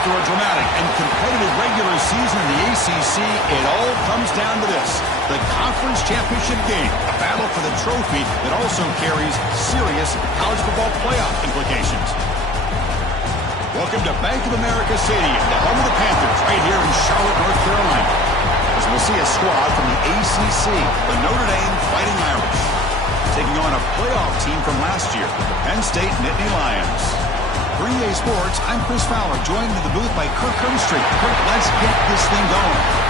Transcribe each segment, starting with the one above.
After a dramatic and competitive regular season in the ACC, it all comes down to this: the conference championship game, a battle for the trophy that also carries serious college football playoff implications. Welcome to Bank of America Stadium, the home of the Panthers, right here in Charlotte, North Carolina. As we'll see a squad from the ACC, the Notre Dame Fighting Irish, taking on a playoff team from last year, the Penn State Nittany Lions. For EA Sports, I'm Chris Fowler, joined in the booth by Kirk Hermstreet. Kirk, let's get this thing going.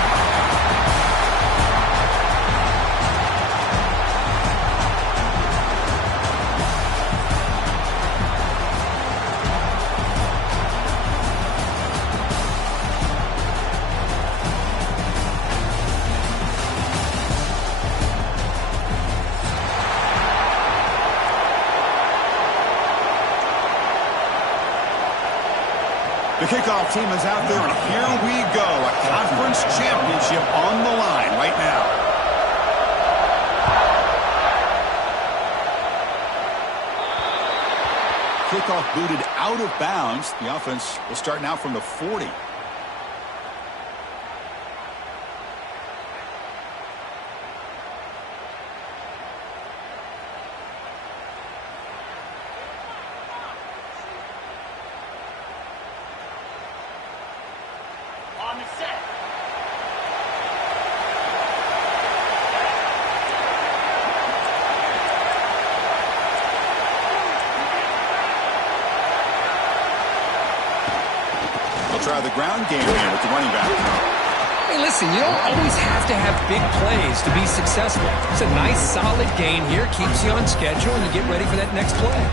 The kickoff team is out there, and here we go. A conference championship on the line right now. Kickoff booted out of bounds. The offense will start now from the 40. Try the ground game here with the running back. Hey, listen, you don't always have to have big plays to be successful. It's a nice, solid gain here. Keeps you on schedule, and you get ready for that next play.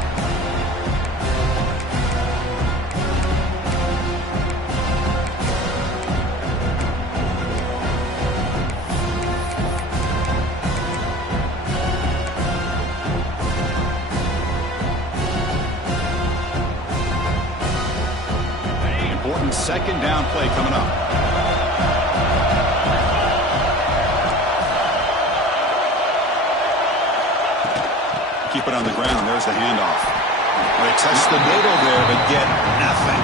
Second down play coming up. Keep it on the ground. There's the handoff. They touch the middle there, but get nothing.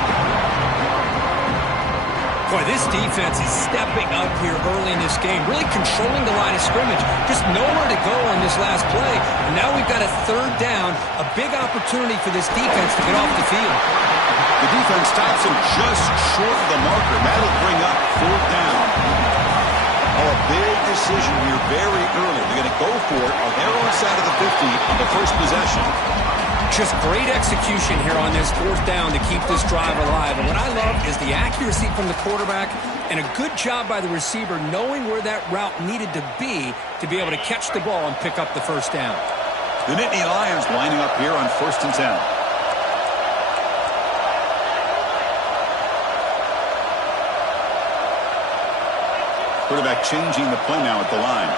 Boy, this defense is stepping up here early in this game, really controlling the line of scrimmage. Just nowhere to go on this last play. And now we've got a third down, a big opportunity for this defense to get off the field. The defense stops him just short of the marker. That'll bring up fourth down. Oh, a big decision here very early. They're going to go for it on their own side of the 50 on the first possession. Just great execution here on this fourth down to keep this drive alive. And what I love is the accuracy from the quarterback and a good job by the receiver knowing where that route needed to be able to catch the ball and pick up the first down. The Nittany Lions lining up here on 1st and 10. Quarterback changing the play now at the line.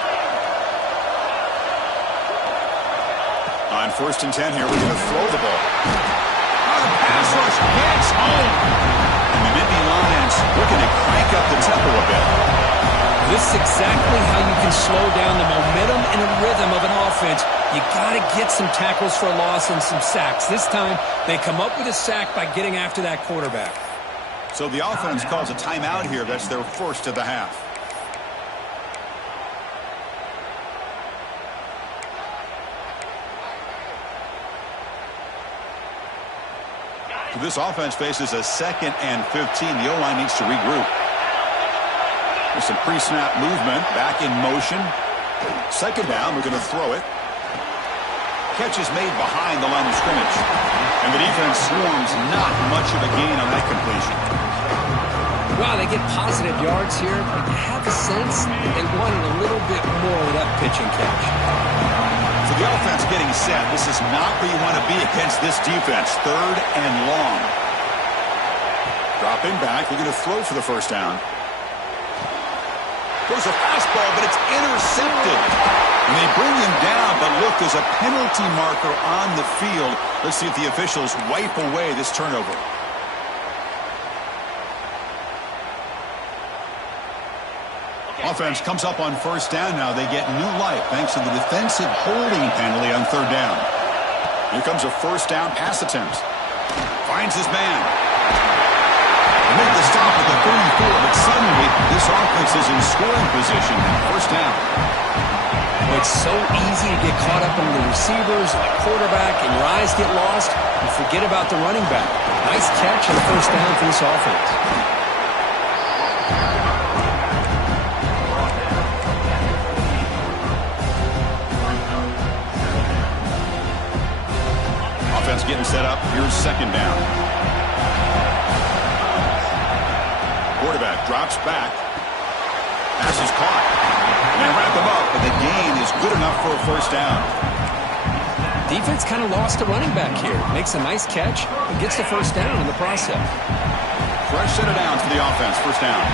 On 1st and 10 here, we're going to throw the ball. The pass rush gets home. And the Nittany Lions looking to crank up the tempo a bit. This is exactly how you can slow down the momentum and a rhythm of an offense. You got to get some tackles for a loss and some sacks. This time, they come up with a sack by getting after that quarterback. So the offense calls a timeout here. That's their first of the half. This offense faces a 2nd and 15. The O-line needs to regroup. There's some pre-snap movement. Back in motion. Second down. We're going to throw it. Catch is made behind the line of scrimmage. And the defense swarms not much of a gain on that completion. Wow, they get positive yards here, but you have a sense they wanted a little bit more of that pitch and catch. So the offense getting set. This is not where you want to be against this defense. 3rd and long. Dropping back. We're going to throw for the first down. Goes a fastball, but it's intercepted. And they bring him down, but look, there's a penalty marker on the field. Let's see if the officials wipe away this turnover. Offense comes up on first down now. They get new life thanks to the defensive holding penalty on third down. Here comes a first down pass attempt. Finds his man. They make the stop at the 34, but suddenly this offense is in scoring position now. First down. It's so easy to get caught up in the receivers and the quarterback, and your eyes get lost. You forget about the running back. Nice catch and a first down for this offense. Offense getting set up. Here's second down. Quarterback drops back. Pass is caught. And they wrap him up, but the gain is good enough for a first down. Defense kind of lost a running back here. Makes a nice catch and gets the first down in the process. Fresh set of downs for the offense. First down.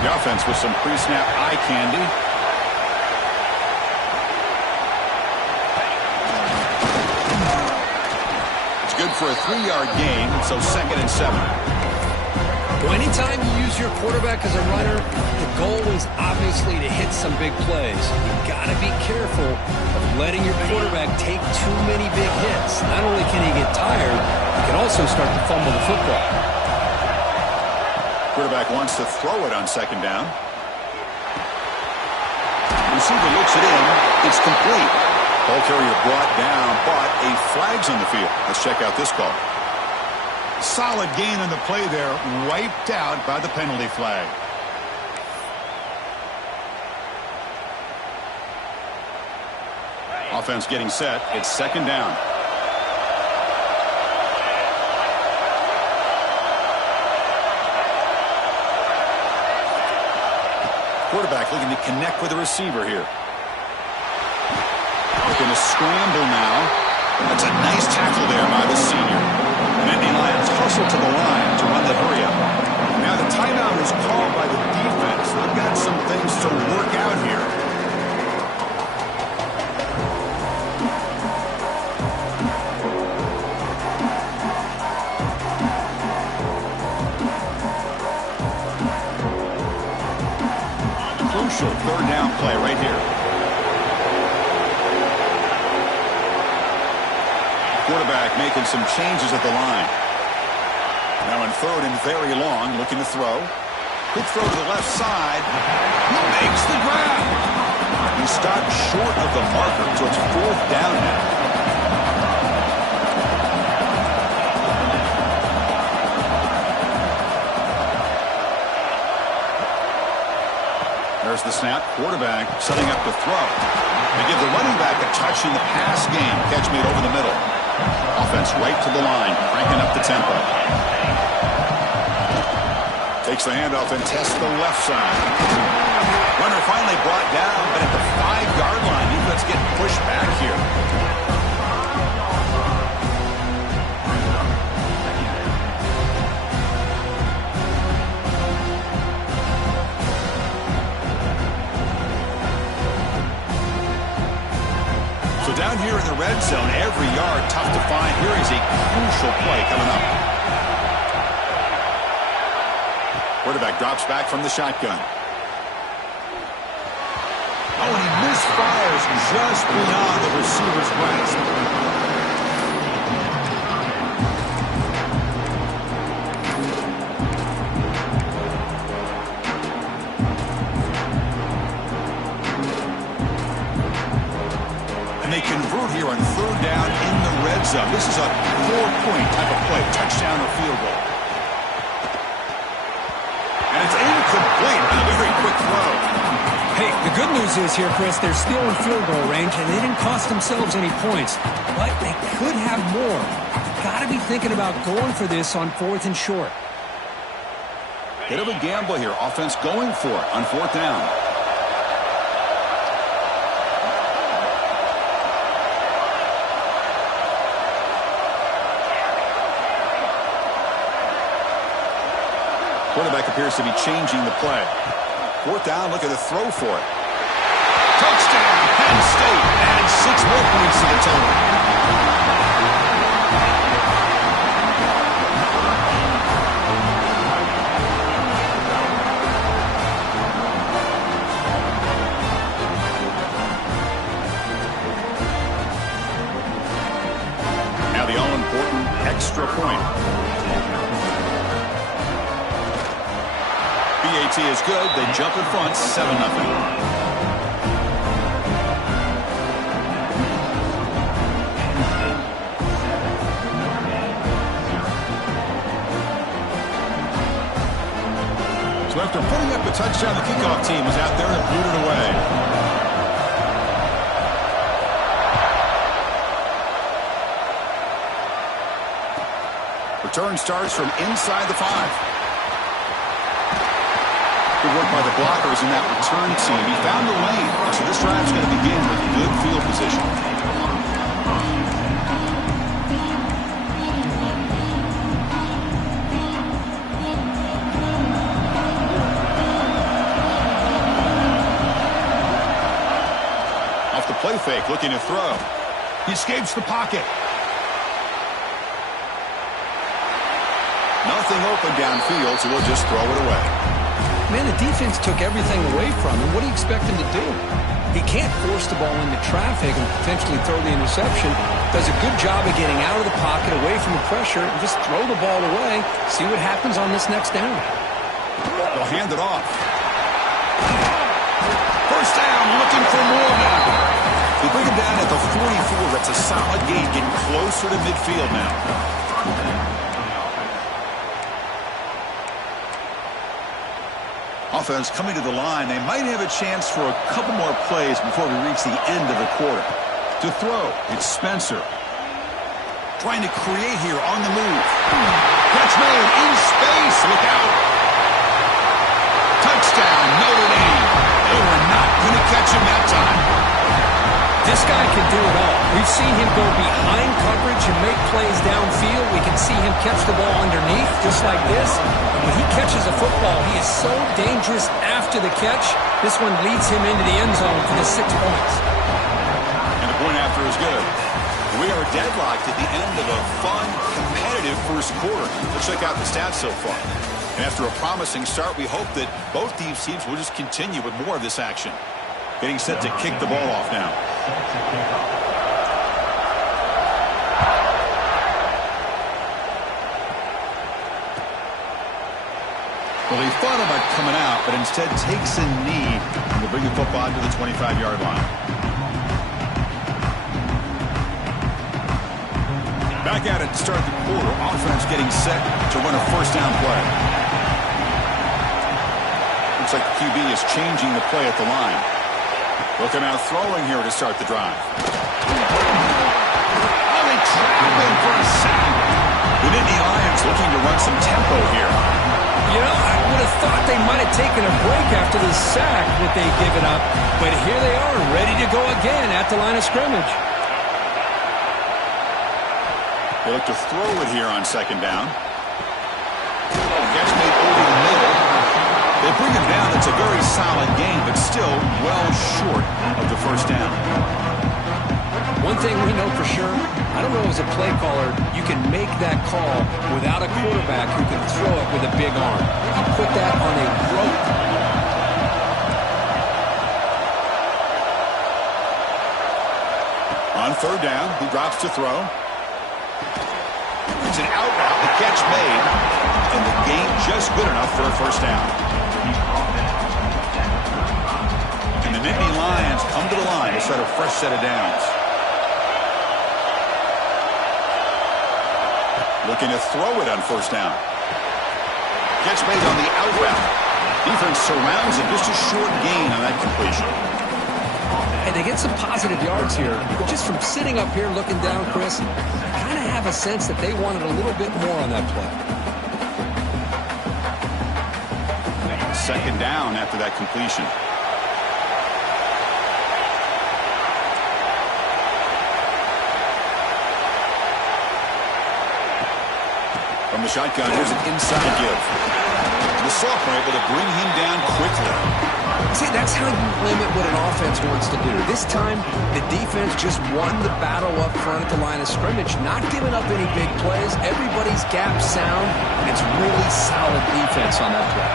The offense with some pre-snap eye candy. It's good for a 3-yard gain, so 2nd and 7. Well, anytime you use your quarterback as a runner, the goal is obviously to hit some big plays. You've got to be careful of letting your quarterback take too many big hits. Not only can he get tired, he can also start to fumble the football. Quarterback wants to throw it on second down. Receiver looks it in. It's complete. Ball carrier brought down, but a flag's on the field. Let's check out this call. Solid gain on the play there, wiped out by the penalty flag. Offense getting set. It's second down. Quarterback looking to connect with the receiver here. Looking to scramble now. That's a nice tackle there by the senior. Nittany Lions hustle to the line to run the hurry up. Now the timeout is called by the defense. They've got some things to work out here. Crucial third down play right here. Quarterback making some changes at the line. Now in third and very long, looking to throw. Quick throw to the left side. He makes the grab. He stopped short of the marker, so it's fourth down now. There's the snap. Quarterback setting up to throw. They give the running back a touch in the pass game. Catch made over the middle. Offense right to the line, cranking up the tempo. Takes the handoff and tests the left side. Runner finally brought down, but at the 5-yard line, defense getting pushed back here. So down here in the red zone, every yard tough to find. Here is a crucial play coming up. Quarterback drops back from the shotgun. Oh, and he misfires just beyond the receiver's grasp. And they convert here on third down in the red zone. This is a 4-point type of play, touchdown or field goal. And it's incomplete on a very quick throw. Hey, the good news is here, Chris, they're still in field goal range, and they didn't cost themselves any points. But they could have more. Got to be thinking about going for this on 4th and short. Bit of a gamble here. Offense going for it on 4th down. Quarterback appears to be changing the play. 4th down, looking to throw for it. Touchdown, Penn State. Add 6 more points to the total. Now the all-important extra point. PAT is good. They jump in front 7-0. So after putting up a touchdown, the kickoff team is out there to boot it away. Return starts from inside the 5. Good work by the blockers in that return team. He found the lane. So this drive's going to begin with good field position. Play fake, looking to throw. He escapes the pocket. Nothing open downfield, so we'll just throw it away. Man, the defense took everything away from him. What do you expect him to do? He can't force the ball into traffic and potentially throw the interception. Does a good job of getting out of the pocket, away from the pressure, and just throw the ball away. See what happens on this next down. They'll hand it off. First down, looking for more now. They bring him down at the 44. That's a solid gain, getting closer to midfield now. Offense coming to the line. They might have a chance for a couple more plays before we reach the end of the quarter. To throw, it's Spencer. Trying to create here on the move. Catch made in space. Look out. Touchdown, Notre Dame. They were not going to catch him that time. This guy can do it all. We've seen him go behind coverage and make plays downfield. We can see him catch the ball underneath, just like this. When he catches a football, he is so dangerous after the catch. This one leads him into the end zone for the 6 points. And the point after is good. We are deadlocked at the end of a fun, competitive first quarter. Let's check out the stats so far. And after a promising start, we hope that both these teams will just continue with more of this action. Getting set to kick the ball off now. Well, he thought about coming out, but instead takes a knee and will bring the football to the 25-yard line. Back at it to start the quarter. Offense getting set to run a first down play. Looks like the QB is changing the play at the line. Looking out throwing here to start the drive. Only traveling for a sack. The Nittany Lions looking to run some tempo here. You know, I would have thought they might have taken a break after the sack that they've given up. But here they are, ready to go again at the line of scrimmage. They look to throw it here on second down. Catch made over the middle. They bring him down. It's a very solid game, but still well short of the first down. One thing we know for sure, I don't know as a play caller, you can make that call without a quarterback who can throw it with a big arm. He put that on a rope. On third down, he drops to throw. It's an out route, the catch made, and the gain just good enough for a first down. And the Nittany Lions come to the line to start a fresh set of downs. Looking to throw it on first down. Catch made on the out route. Defense surrounds him, just a short gain on that completion. And they get some positive yards here. But just from sitting up here looking down, Chris, I kind of have a sense that they wanted a little bit more on that play. Second down after that completion. From the shotgun, here's an inside give. The sophomore able to bring him down quickly. See, that's how you limit what an offense wants to do. This time, the defense just won the battle up front at the line of scrimmage, not giving up any big plays. Everybody's gap sound, and it's really solid defense on that play.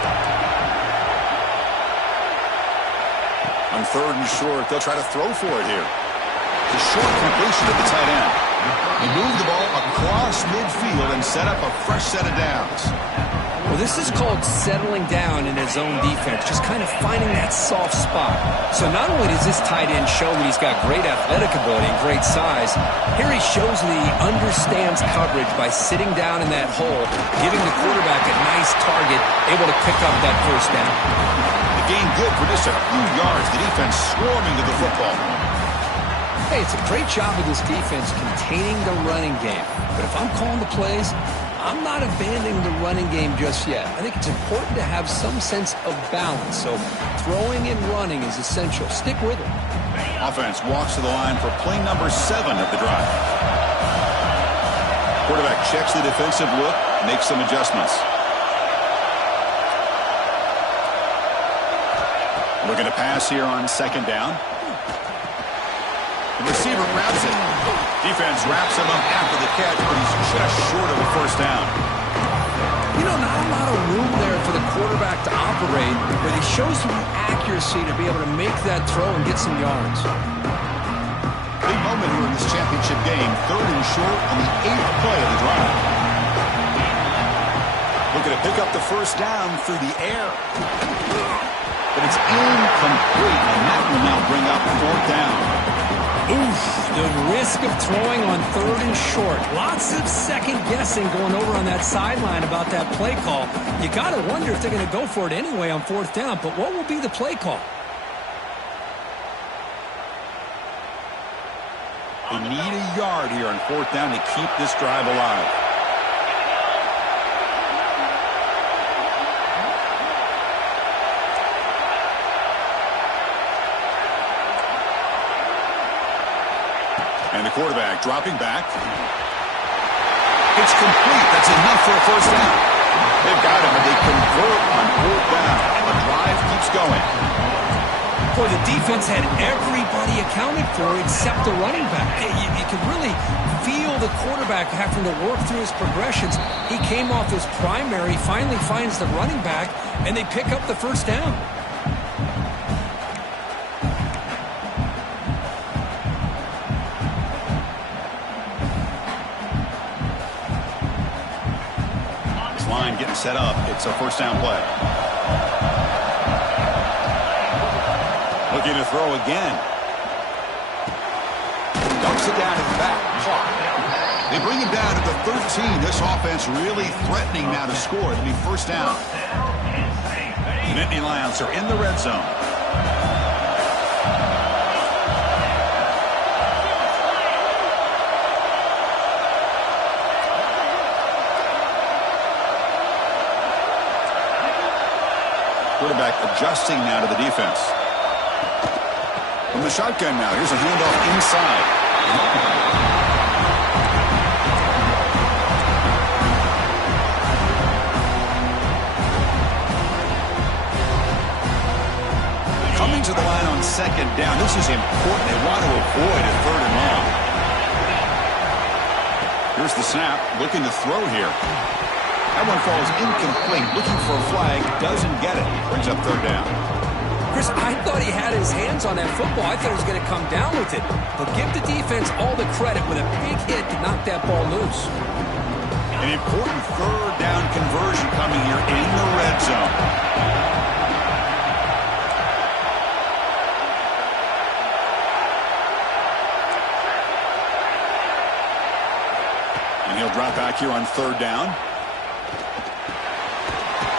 On third and short, they'll try to throw for it here. The short completion to the tight end. They move the ball across cross midfield and set up a fresh set of downs. Well, this is called settling down in his own defense, just kind of finding that soft spot. So not only does this tight end show that he's got great athletic ability and great size, here he shows that he understands coverage by sitting down in that hole, giving the quarterback a nice target, able to pick up that first down. The gain good for just a few yards. The defense swarming to the football. Hey, it's a great job of this defense containing the running game. But if I'm calling the plays, I'm not abandoning the running game just yet. I think it's important to have some sense of balance. So throwing and running is essential. Stick with it. Offense walks to the line for play number 7 of the drive. Quarterback checks the defensive look, makes some adjustments. Looking to pass here on second down. The receiver grabs it. Defense wraps him up after the catch, but he's just short of a first down. You know, not a lot of room there for the quarterback to operate, but he shows the accuracy to be able to make that throw and get some yards. Big moment here in this championship game. 3rd and short on the 8th play of the drive. Looking to pick up the first down through the air. But it's incomplete, and that will now bring up 4th down. Oof, the risk of throwing on 3rd and short. Lots of second guessing going over on that sideline about that play call. You got to wonder if they're going to go for it anyway on 4th down, but what will be the play call? They need a yard here on 4th down to keep this drive alive. And the quarterback dropping back. It's complete. That's enough for a first down. They've got him, and they convert on 4th down. The drive keeps going. Boy, the defense had everybody accounted for except the running back. You could really feel the quarterback having to work through his progressions. He came off his primary, finally finds the running back, and they pick up the first down. Line getting set up. It's a first down play. Looking to throw again. Dumps it down in the back. They bring him down to the 13. This offense really threatening now to score. It'll be first down. The Nittany Lions are in the red zone. Quarterback adjusting now to the defense. From the shotgun now, here's a handoff inside. Coming to the line on second down. This is important. They want to avoid a 3rd and long. Here's the snap. Looking to throw here. That one falls incomplete. Looking for a flag. Doesn't get it. Brings up 3rd down. Chris, I thought he had his hands on that football. I thought he was going to come down with it. But give the defense all the credit with a big hit to knock that ball loose. An important 3rd down conversion coming here in the red zone. And he'll drop back here on 3rd down.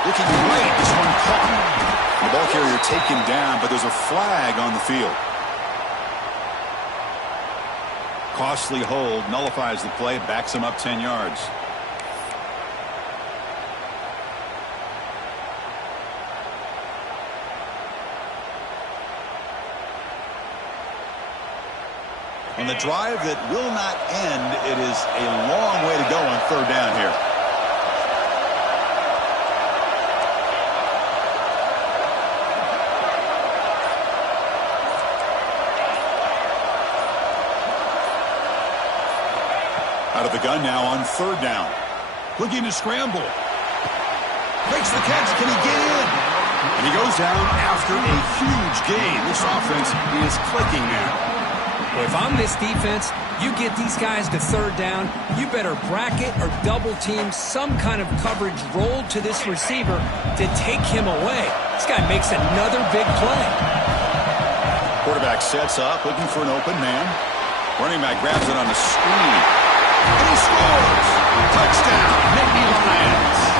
Looking great. This one caught. The ball carrier taken down, but there's a flag on the field. Costly hold, nullifies the play, backs him up 10 yards. On the drive that will not end, it is a long way to go on 3rd down here. Out of the gun now on 3rd down. Looking to scramble. Makes the catch. Can he get in? And he goes down after a huge gain. This offense is clicking now. Well, if I'm this defense, you get these guys to third down, you better bracket or double team some kind of coverage rolled to this receiver to take him away. This guy makes another big play. Quarterback sets up, looking for an open man. Running back grabs it on the screen. And he scores! Touchdown, Nittany Lions!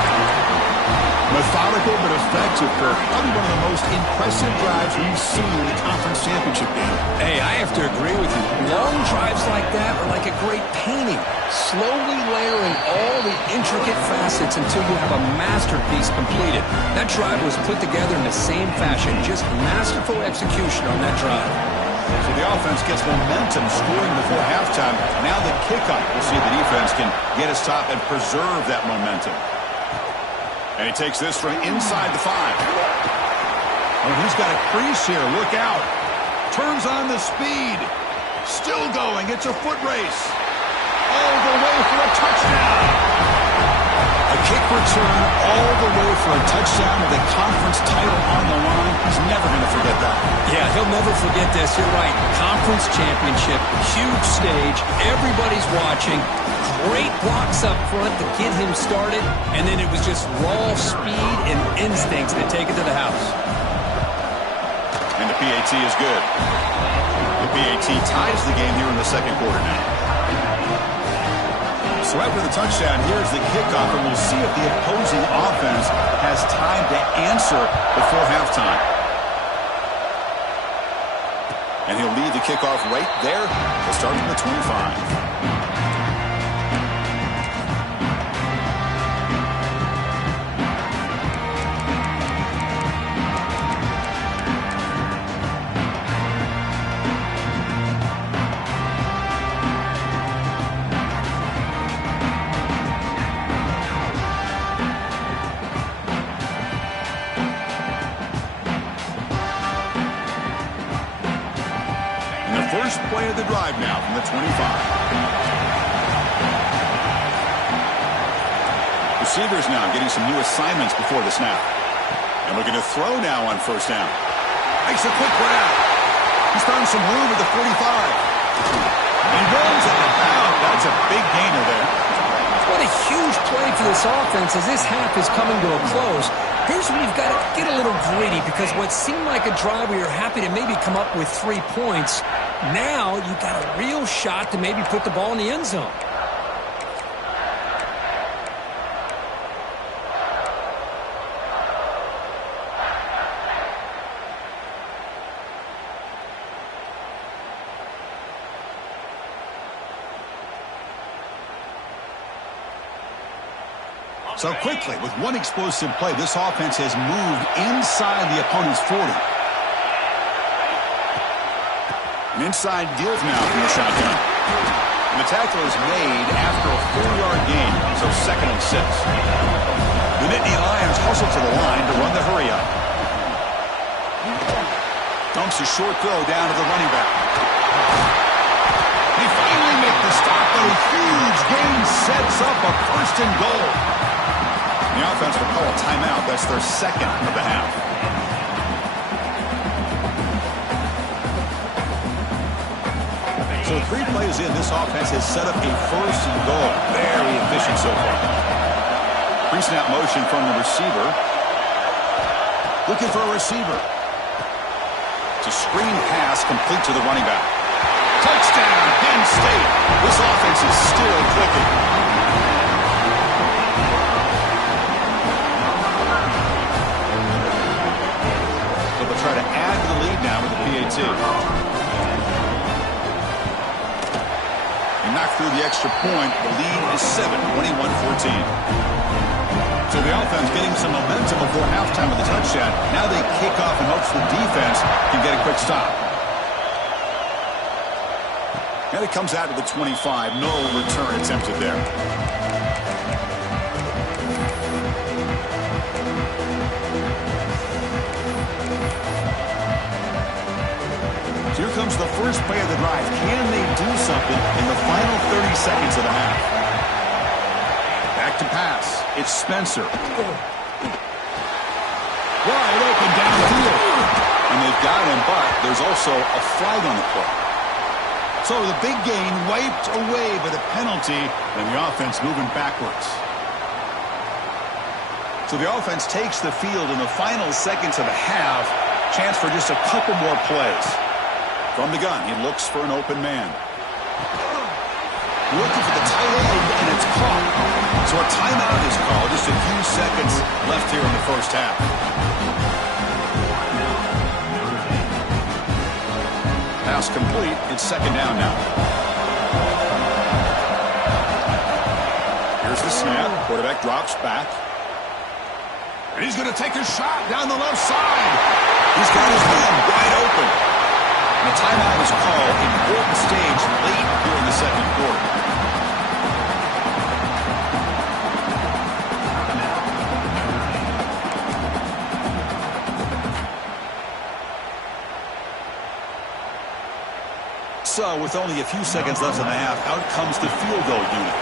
Methodical but effective, Kirk. Probably one of the most impressive drives we've seen in the conference championship game. Hey, I have to agree with you. Long drives like that are like a great painting. Slowly layering all the intricate facets until you have a masterpiece completed. That drive was put together in the same fashion. Just masterful execution on that drive. So the offense gets momentum scoring before halftime. Now the kickoff. We'll see if the defense can get a stop and preserve that momentum. And he takes this from inside the 5. Oh, he's got a crease here. Look out. Turns on the speed. Still going. It's a foot race. All the way for a touchdown. A kick return all the way for a touchdown with a conference title on the line. He's never going to forget that. Yeah, he'll never forget this. You're right. Conference championship, huge stage. Everybody's watching. Great blocks up front to get him started, and then it was just raw speed and instincts that take it to the house. And the PAT is good. The PAT ties the game here in the second quarter now. So after the touchdown, here's the kickoff, and we'll see if the opposing offense has time to answer before halftime. And he'll lead the kickoff right there. He'll start from the 25. First play of the drive now from the 25. Receivers now getting some new assignments before the snap. And looking to throw now on first down. Makes a quick grab. He's found some room at the 45. And runs at the bound. That's a big gainer there. What a huge play for this offense as this half is coming to a close. Here's where you've got to get a little greedy because what seemed like a drive where you're happy to maybe come up with 3 points, now you've got a real shot to maybe put the ball in the end zone. So quickly, with one explosive play, this offense has moved inside the opponent's 40. An inside give now from the shotgun. And the tackle is made after a 4-yard gain, so 2nd and 6. The Nittany Lions hustle to the line to run the hurry up. Dumps a short throw down to the running back. They finally make the stop, but a huge gain sets up a 1st and goal. The offense will call a timeout. That's their 2nd of the half. So 3 plays in, this offense has set up a 1st and goal. Very efficient so far. Pre-snap motion from the receiver. Looking for a receiver. It's a screen pass complete to the running back. Touchdown, Penn State. This offense is still clicking. Try to add to the lead now with the PAT. And knocked through the extra point. The lead is 7, 21-14. So the offense getting some momentum before halftime with the touchdown. Now they kick off in hopes the defense can get a quick stop. And it comes out to the 25. No return attempted there. Here comes the first play of the drive. Can they do something in the final 30 seconds of the half? Back to pass. It's Spencer. Wide open downfield. And they've got him, but there's also a flag on the play. So the big gain wiped away by the penalty, and the offense moving backwards. So the offense takes the field in the final seconds of the half. Chance for just a couple more plays. From the gun, he looks for an open man. Looking for the tight end, and it's caught. So a timeout is called. Just a few seconds left here in the first half. Pass complete. It's second down now. Here's the snap. Quarterback drops back. And he's going to take a shot down the left side. He's got his man wide open. And a timeout is called. Important stage late here in the second quarter. So, with only a few seconds left in the half, out comes the field goal unit.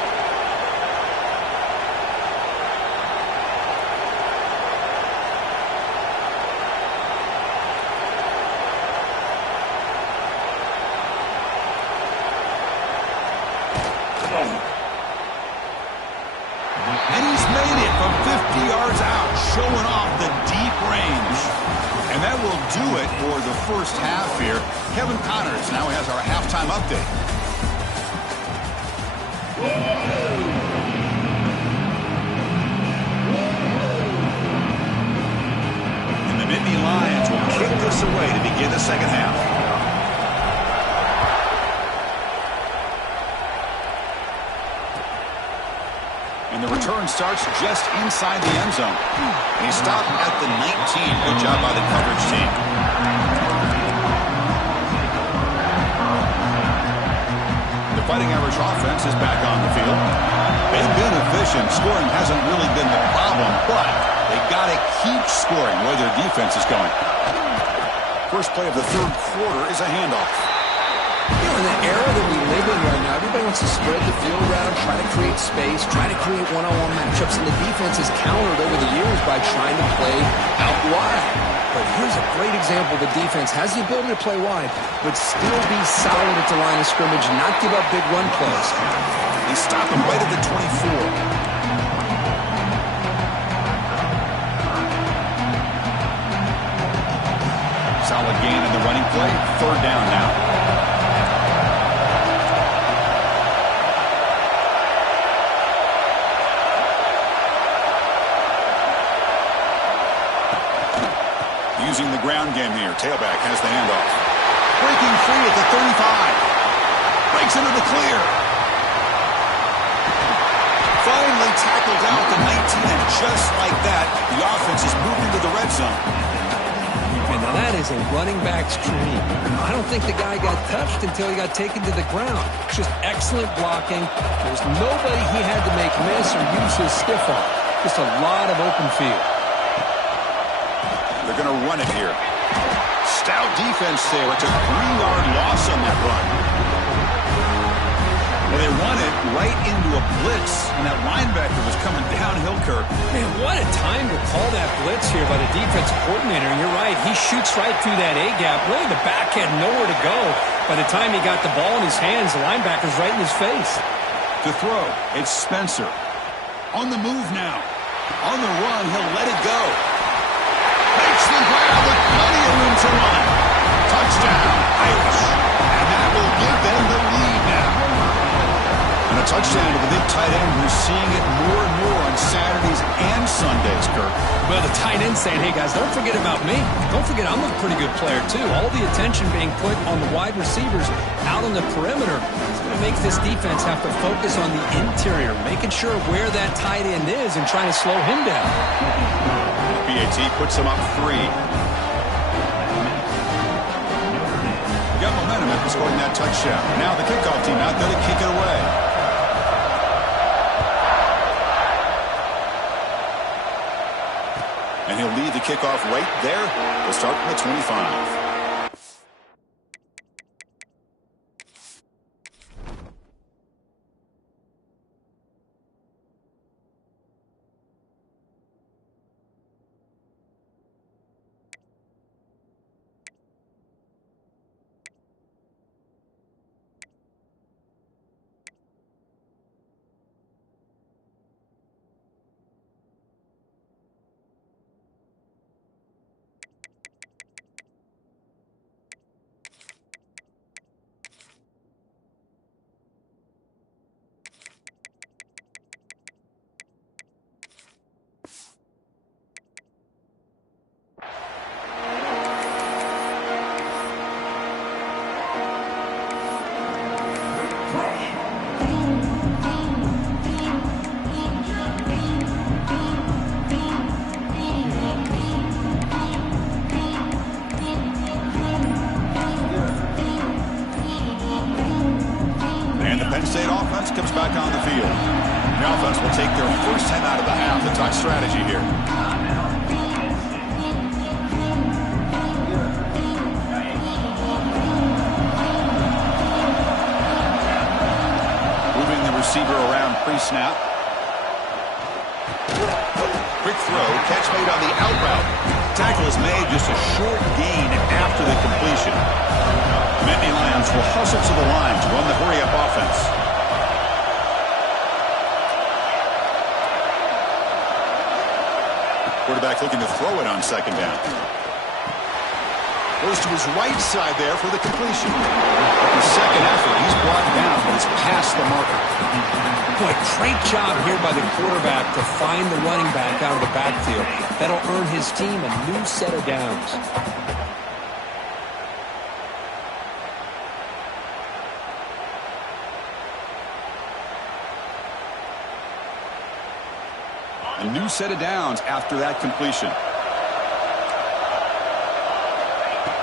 And he's made it from 50 yards out, showing off the deep range. And that will do it for the first half here. Kevin Connors now has our halftime update. And the Nittany Lions will kick this away to begin the second half. And the return starts just inside the end zone. And he stopped at the 19. Good job by the coverage team. The Fighting Irish offense is back on the field. They've been efficient. Scoring hasn't really been the problem, but they got to keep scoring where their defense is going. First play of the third quarter is a handoff. You know, in the era that we live in right now, everybody wants to spread the field around, try to create space, try to create one-on-one matchups, and the defense has countered over the years by trying to play out wide. But here's a great example. The defense has the ability to play wide, but still be solid at the line of scrimmage and not give up big run plays. They stop him right at the 24. Solid gain in the running play. Third down now. Using the ground game here. Tailback has the handoff. Breaking free at the 35. Breaks into the clear. Finally tackled out the 19, and just like that, the offense is moving to the red zone. And now that is a running back's dream. I don't think the guy got touched until he got taken to the ground. Just excellent blocking. There's nobody he had to make miss or use his stiff arm. Just a lot of open field. They're going to run it here. Stout defense there. It's a 3-yard loss on that run. And they run it right into a blitz, and that linebacker was coming downhill, Kirk. Man, what a time to call that blitz here by the defensive coordinator. And you're right, he shoots right through that A-gap. Really, the back had nowhere to go. By the time he got the ball in his hands, the linebacker's right in his face. To throw, it's Spencer. On the move now. On the run, he'll let it go. Makes the grab with plenty of room to run. Touchdown, Irish. And that will give them the lead now. And a touchdown to the big tight end. We're seeing it more and more on Saturdays and Sundays, Kirk. Well, the tight end saying, hey, guys, don't forget about me. Don't forget I'm a pretty good player, too. All the attention being put on the wide receivers out on the perimeter. It's going to make this defense have to focus on the interior, making sure where that tight end is and trying to slow him down. BAT puts them up 3. Got momentum after scoring that touchdown. Now the kickoff team out there to kick it away. And he'll lead the kickoff right there. We'll start from the 25. back on the field. The offense will take their first time out of the half. The talk strategy here. Moving the receiver around pre-snap. Quick throw, catch made on the out route. Tackle is made, just a short gain after the completion. Nittany Lions will hustle to the line to run the hurry-up offense. Quarterback looking to throw it on second down. Goes to his right side there for the completion. The second effort, he's brought down, but it's past the marker. Boy, great job here by the quarterback to find the running back out of the backfield. That'll earn his team a new set of downs. A new set of downs after that completion.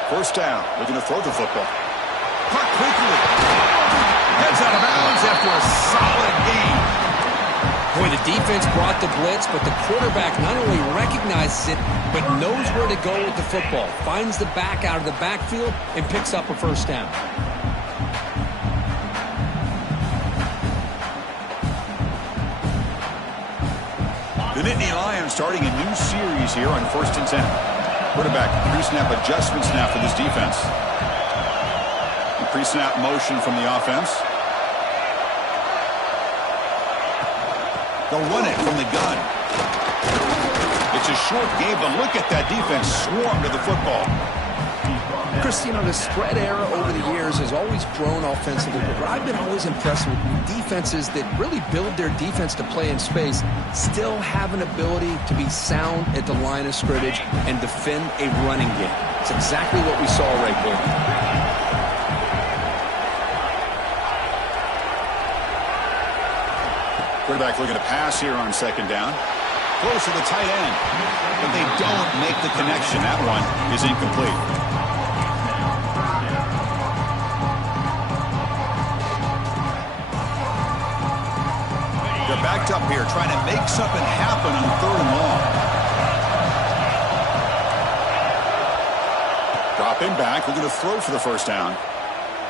First down, looking to throw the football. Caught quickly. Heads out of bounds after a solid gain. Boy, the defense brought the blitz, but the quarterback not only recognizes it, but knows where to go with the football. Finds the back out of the backfield and picks up a first down. The Nittany Lions starting a new series here on 1st and 10. Quarterback pre-snap adjustments now for this defense. Pre-snap motion from the offense. They'll run it from the gun. It's a short game, but look at that defense swarm to the football. Chris, you know, the spread era over the years has always grown offensively, but I've been always impressed with defenses that really build their defense to play in space, still have an ability to be sound at the line of scrimmage and defend a running game. It's exactly what we saw right there. Quarterback looking to pass here on second down. Close to the tight end, but they don't make the connection. That one is incomplete. They're backed up here, trying to make something happen on 3rd and long. Dropping back, looking to throw for the first down.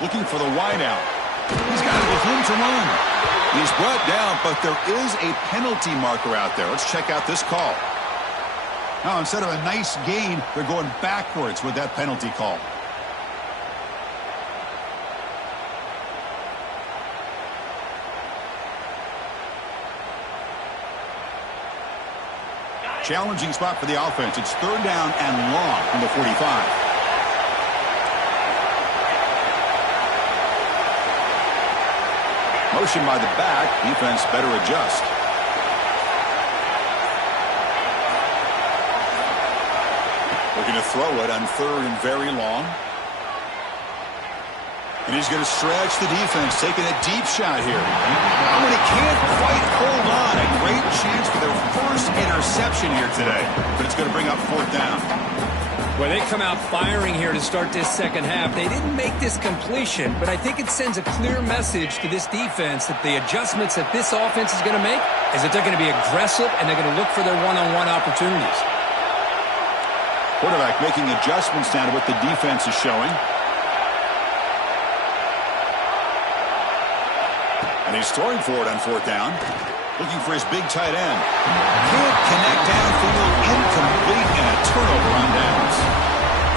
Looking for the wide out. He's got it with room to run. He's brought down, but there is a penalty marker out there. Let's check out this call. Now, instead of a nice gain, they're going backwards with that penalty call. Challenging spot for the offense. It's 3rd down and long from the 45. Motion by the back. Defense better adjust. Looking to throw it on 3rd and very long. And he's going to stretch the defense, taking a deep shot here. Oh, and he can't quite hold on. A great chance for their first interception here today. But it's going to bring up 4th down. Well, they come out firing here to start this second half. They didn't make this completion, but I think it sends a clear message to this defense that the adjustments that this offense is going to make is that they're going to be aggressive and they're going to look for their one-on-one opportunities. Quarterback making adjustments down to what the defense is showing. And he's throwing for it on 4th down. Looking for his big tight end. Can't connect downfield. Incomplete, and a turnover on downs.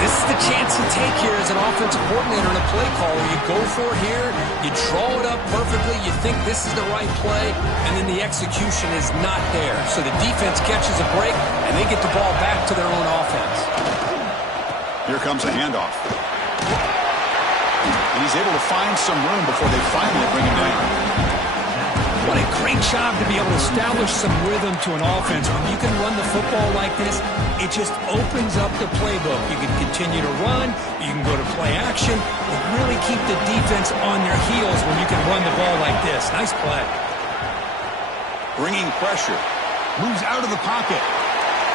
This is the chance you take here as an offensive coordinator and a play caller. You go for it here. You draw it up perfectly. You think this is the right play, and then the execution is not there. So the defense catches a break, and they get the ball back to their own offense. Here comes a handoff. And he's able to find some room before they finally bring him down. What a great job to be able to establish some rhythm to an offense. When you can run the football like this, it just opens up the playbook. You can continue to run. You can go to play action. You really keep the defense on their heels when you can run the ball like this. Nice play. Bringing pressure. Moves out of the pocket.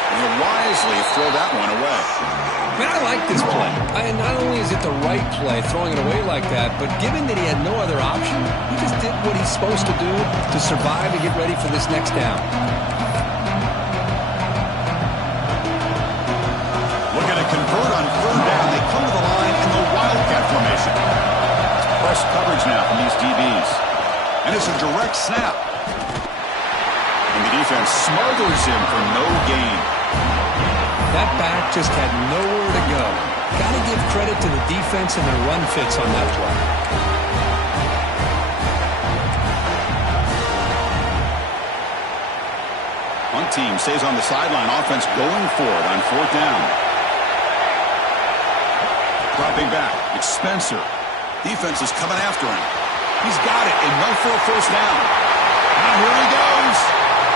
And he'll wisely throw that one away. Man, I like this play. Not only is it the right play, throwing it away like that, but given that he had no other option, he just did what he's supposed to do to survive and get ready for this next down. Looking to convert on third down. They come to the line in the wildcat formation. It's press coverage now from these DBs. And it's a direct snap. And the defense smothers him for no gain. That back just had nowhere to go. Got to give credit to the defense and their run fits on that play. One team stays on the sideline. Offense going for it on fourth down. Dropping back. It's Spencer. Defense is coming after him. He's got it and no for a first down. Now here he goes.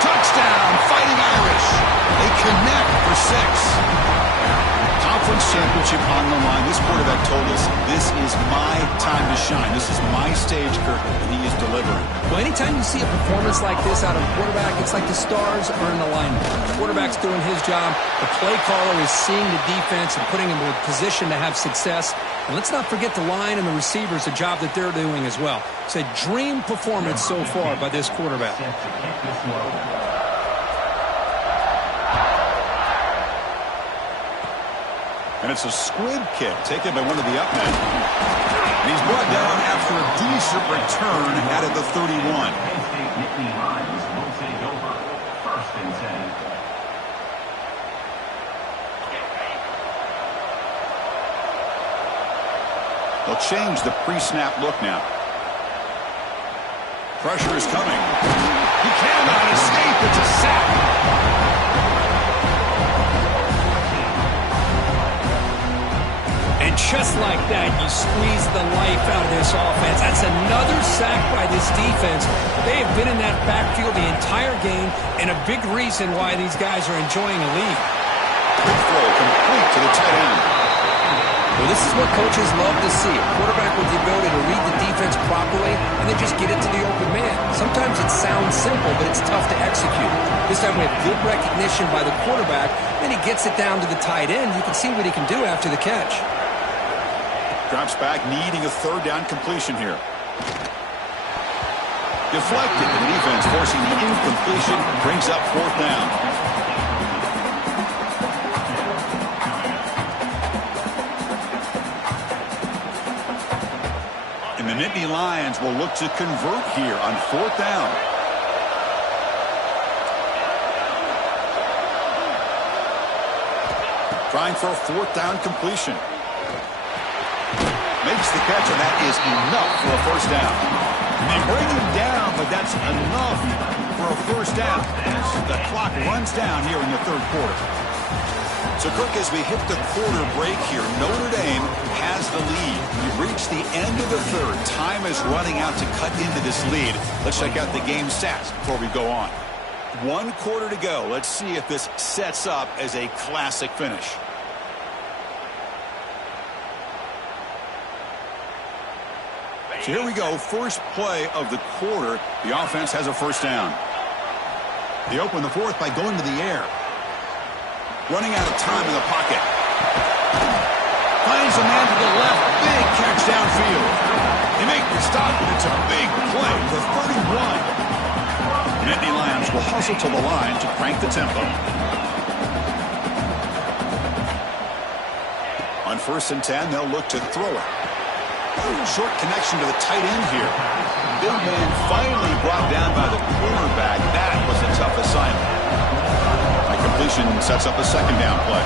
Touchdown, Fighting Irish. They connect for 6. Conference championship on the line. This quarterback told us, this is my time to shine. This is my stage, Kirk, and he is delivering. Well, anytime you see a performance like this out of a quarterback, it's like the stars are in alignment. The quarterback's doing his job. The play caller is seeing the defense and putting him in a position to have success. And let's not forget the line and the receivers, the job that they're doing as well. It's a dream performance so far by this quarterback. And it's a squib kick taken by one of the up men. And he's brought down after a decent return out of the 31. They'll change the pre-snap look now. Pressure is coming. He cannot escape. It's a sack. And just like that, you squeeze the life out of this offense. That's another sack by this defense. They have been in that backfield the entire game, and a big reason why these guys are enjoying a lead. Quick throw complete to the tight end. Well, this is what coaches love to see. A quarterback with the ability to read the defense properly and then just get it to the open man. Sometimes it sounds simple, but it's tough to execute. This time we have good recognition by the quarterback, and he gets it down to the tight end. You can see what he can do after the catch. Drops back, needing a third down completion here. Deflected, and the defense forcing the incompletion, brings up fourth down. And the Nittany Lions will look to convert here on fourth down. Trying for a fourth down completion. Makes the catch, and that is enough for a first down. And they bring him down, but that's enough for a first down. The clock runs down here in the third quarter. So, Kirk, as we hit the quarter break here, Notre Dame has the lead. We've reached the end of the third. Time is running out to cut into this lead. Let's check out the game stats before we go on. 1 quarter to go. Let's see if this sets up as a classic finish. So here we go, first play of the quarter. The offense has a first down. They open the fourth by going to the air. Running out of time in the pocket. Finds a man to the left. Big catch downfield. They make the stop, and it's a big play for 31. Nittany Lions will hustle to the line to crank the tempo. On 1st and 10, they'll look to throw it. Short connection to the tight end here. Big man finally brought down by the cornerback. That was a tough assignment. My completion sets up a second down play.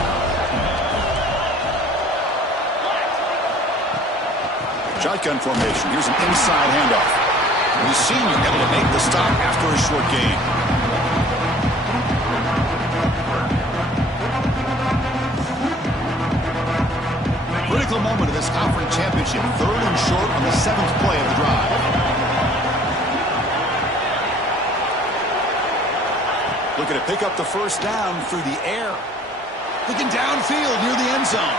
Shotgun formation. Here's an inside handoff. The senior able to make the stop after a short gain. Critical moment of this conference championship. 3rd and short on the 7th play of the drive. Looking to pick up the first down through the air. Looking downfield near the end zone.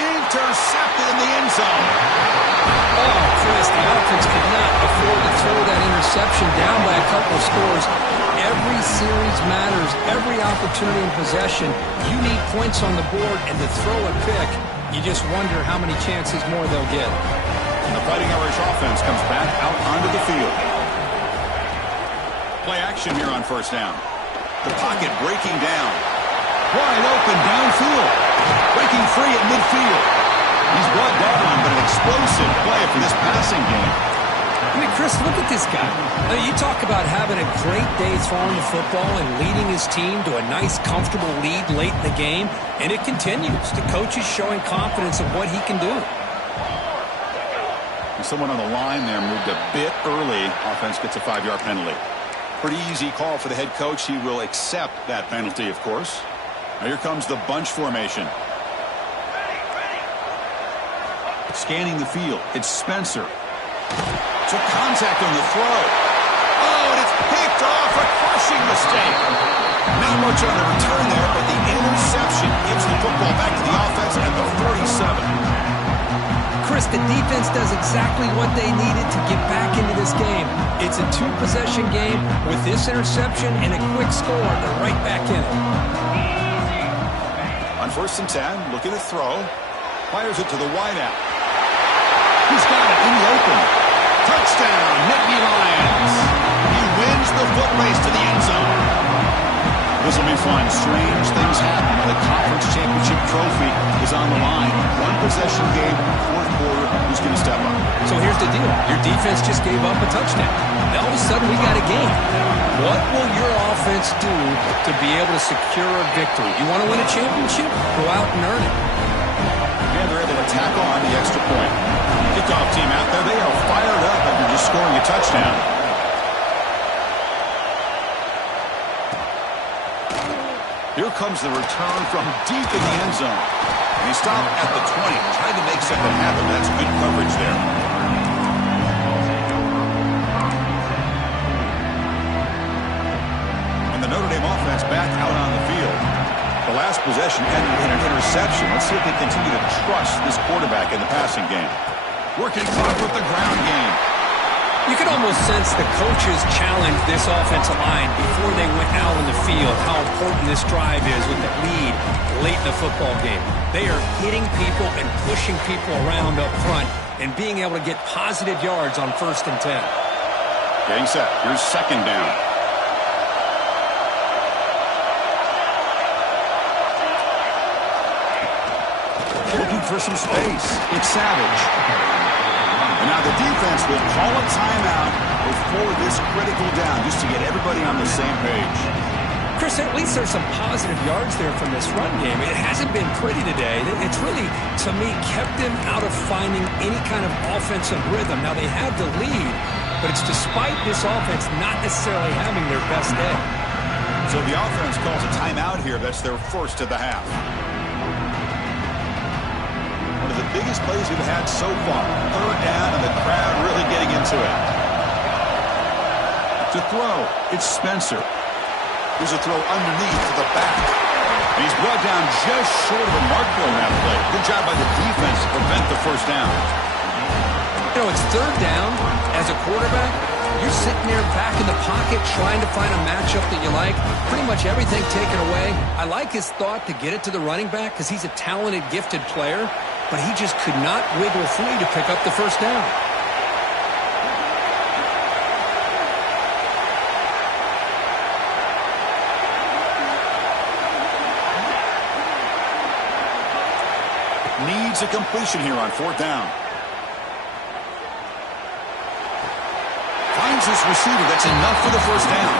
Intercepted in the end zone. Oh, Chris, the offense could not afford to throw that interception down by a couple of scores. Every series matters. Every opportunity in possession. You need points on the board, and to throw a pick, you just wonder how many chances more they'll get. And the Fighting Irish offense comes back out onto the field. Play action here on first down. The pocket breaking down. Wide open downfield. Breaking free at midfield. He's brought down, but an explosive play for this passing game. I mean, Chris, look at this guy. I mean, you talk about having a great day throwing the football and leading his team to a nice, comfortable lead late in the game, and it continues. The coach is showing confidence of what he can do. Someone on the line there moved a bit early. Offense gets a 5-yard penalty. Pretty easy call for the head coach. He will accept that penalty, of course. Now here comes the bunch formation. Scanning the field. It's Spencer. Took contact on the throw. Oh, and it's picked off. A crushing mistake. Not much on the return there, but the interception gives the football back to the offense at the 47. Chris, the defense does exactly what they needed to get back into this game. It's a 2-possession game. With this interception and a quick score, they're right back in it. On 1st and 10, looking to throw. Fires it to the wideout. He's got it in the open. Touchdown, Nittany Lions. He wins the foot race to the end zone. This will be fun. Strange things happen when the conference championship trophy is on the line. 1-possession game, 4th quarter. Who's going to step up? So here's the deal. Your defense just gave up a touchdown. Now all of a sudden we got a game. What will your offense do to be able to secure a victory? You want to win a championship? Go out and earn it. And they're able to tack on the extra point. Kickoff team out there. They are fired up after just scoring a touchdown. Here comes the return from deep in the end zone. And he stopped at the 20. Tried to make something happen. That's good coverage there. And the Notre Dame offense back out on the field. The last possession ended in an interception. Let's see if they continue to trust this quarterback in the passing game. Working clock with the ground game. You can almost sense the coaches challenged this offensive line before they went out in the field, how important this drive is with the lead late in the football game. They are hitting people and pushing people around up front and being able to get positive yards on 1st and 10. Getting set. Here's 2nd down. Looking for some space. It's Savage. And now the defense will call a timeout before this critical down just to get everybody on the same page. Chris, at least there's some positive yards there from this run game. It hasn't been pretty today. It's really, to me, kept them out of finding any kind of offensive rhythm. Now, they had the lead, but it's despite this offense not necessarily having their best day. So the offense calls a timeout here. That's their first of the half. One of the biggest plays we've had so far. 3rd down, and the crowd really getting into it. To throw, it's Spencer. There's a throw underneath to the back. And he's brought down just short of a mark on that play. Good job by the defense to prevent the 1st down. You know, it's 3rd down. As a quarterback, you're sitting there back in the pocket trying to find a matchup that you like. Pretty much everything taken away. I like his thought to get it to the running back because he's a talented, gifted player. But he just could not wiggle free to pick up the 1st down. Needs a completion here on 4th down. Finds this receiver. That's enough for the 1st down.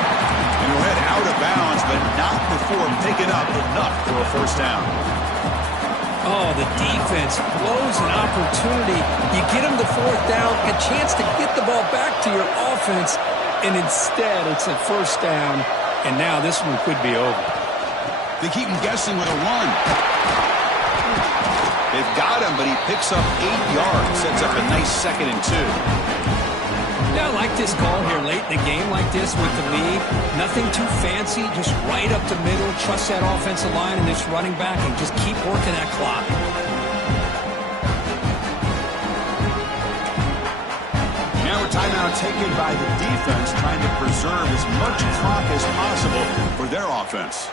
And he'll head out of bounds, but not before picking up enough for a 1st down. Oh, the defense blows an opportunity. You get them to 4th down, a chance to get the ball back to your offense, and instead it's a 1st down, and now this one could be over. They keep him guessing with a run. They've got him, but he picks up 8 yards, sets up a nice 2nd and 2. Yeah, I like this call here late in the game like this with the lead. Nothing too fancy, just right up the middle. Trust that offensive line and this running back and just keep working that clock. now taken by the defense, trying to preserve as much clock as possible for their offense.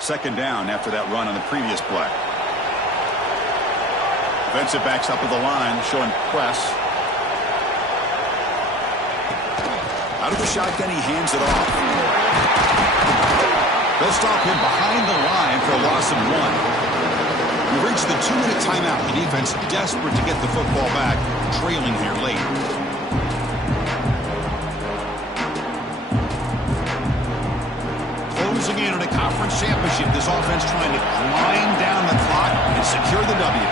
Second down after that run on the previous play. Defensive backs up at the line, showing press. Out of the shotgun, he hands it off. They'll stop him behind the line for a loss of 1. We've reached the 2-minute timeout. The defense desperate to get the football back, trailing here late. Closing in on a conference championship, this offense trying to grind down the clock and secure the W.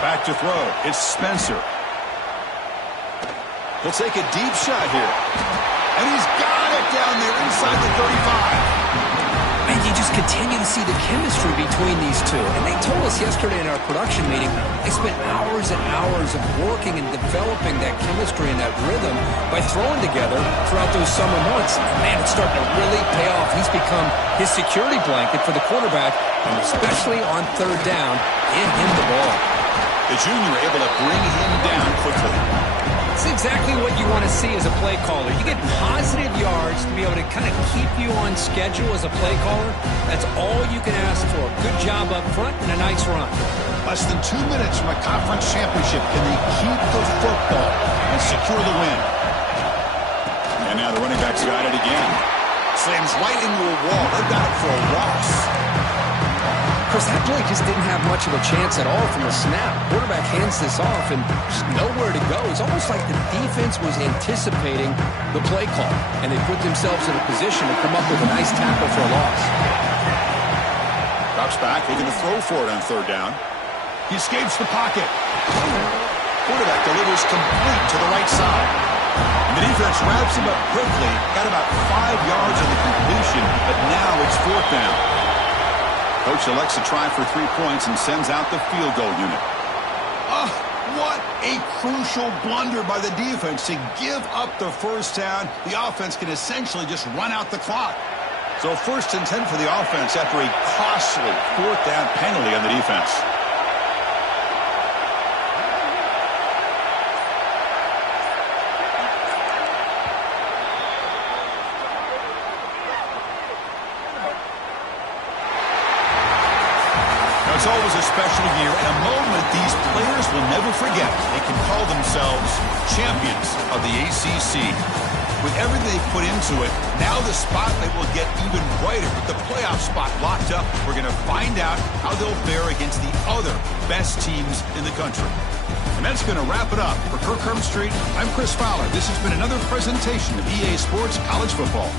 Back to throw. It's Spencer. He'll take a deep shot here. And he's got it down there inside the 35. And you just continue to see the chemistry between these two. And they told us yesterday in our production meeting, they spent hours and hours of working and developing that chemistry and that rhythm by throwing together throughout those summer months. Man, it's starting to really pay off. He's become his security blanket for the quarterback, and especially on third down, give him the ball. The junior able to bring him down quickly. It's exactly what you want to see as a play caller. You get positive yards to be able to kind of keep you on schedule as a play caller. That's all you can ask for. Good job up front and a nice run. Less than 2 minutes from a conference championship. Can they keep the football and secure the win? And now the running back's got it again. Slams right into a wall. They've got it for a loss. Chris, that play just didn't have much of a chance at all from the snap. Quarterback hands this off and just nowhere to go. It's almost like the defense was anticipating the play call, and they put themselves in a position to come up with a nice tackle for a loss. Drops back, looking to throw for it on third down. He escapes the pocket. Quarterback delivers complete to the right side. And the defense wraps him up quickly. Got about 5 yards on the completion, but now it's fourth down. Coach elects to try for 3 points and sends out the field goal unit. Oh, what a crucial blunder by the defense to give up the first down. The offense can essentially just run out the clock. So 1st and 10 for the offense after a costly 4th down penalty on the defense. It's always a special year and a moment these players will never forget. They can call themselves champions of the ACC. With everything they've put into it, now the spotlight will get even brighter. With the playoff spot locked up, we're going to find out how they'll fare against the other best teams in the country. And that's going to wrap it up. For Kirk Street, I'm Chris Fowler. This has been another presentation of EA Sports College Football.